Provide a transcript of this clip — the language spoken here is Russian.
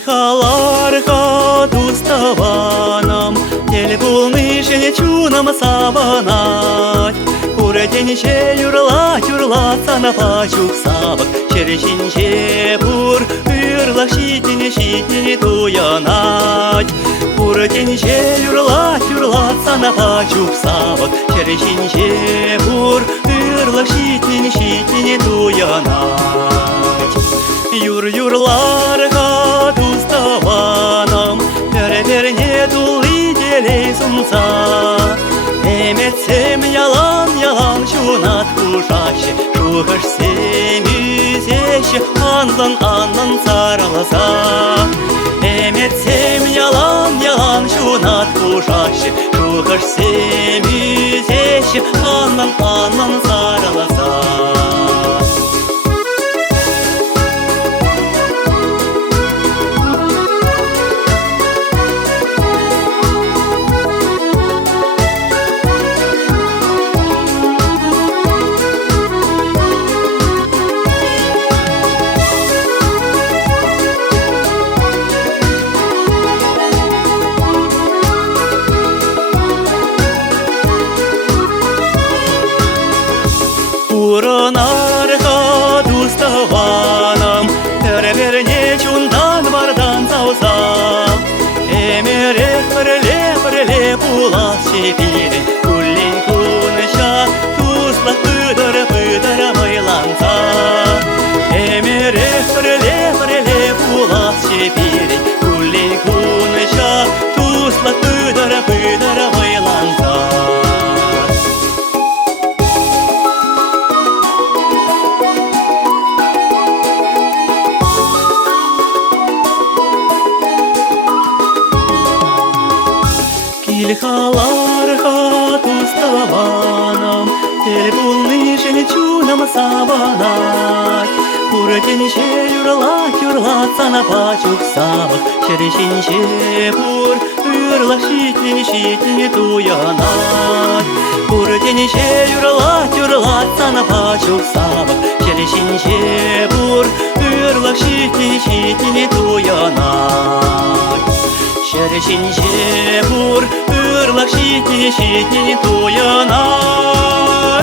Килхаларха туставанам, Тел булнышын чунам саванать. Куретенче юрла сана пачук сабак, Черешинче бур ырлах шитине туянать. Куретенче юрла сана пачук сабак, Черешинче бур ырлах шитине туянать. Юрларга туставанам, Переперне тулы телей сумца. Эмetsем ялан чунат кушаще, Шухаш семюзеще, анлан сарласа. Эмetsем ялан чунат кушаще, Шухаш семюзеще, анлан сарласа. Уронарха туставанам, Переперне чундан вардан сауса. Эмерех перле пулас чепире, Куллин куныша туслах пыдара майланца. Эмерех перле пулас чепире, Куллин куныша туслах пыдара майланца. Килхаларха туставанам, Тел булнышын чунам саванать. Куретенче юрла сана пачук сабак, Черешинче бур ырлах шитине туянать. Куретенче юрла сана пачук сабак, Черешинче бур ырлах шитине туянать. Черешинче бур ырлах шитине туянать.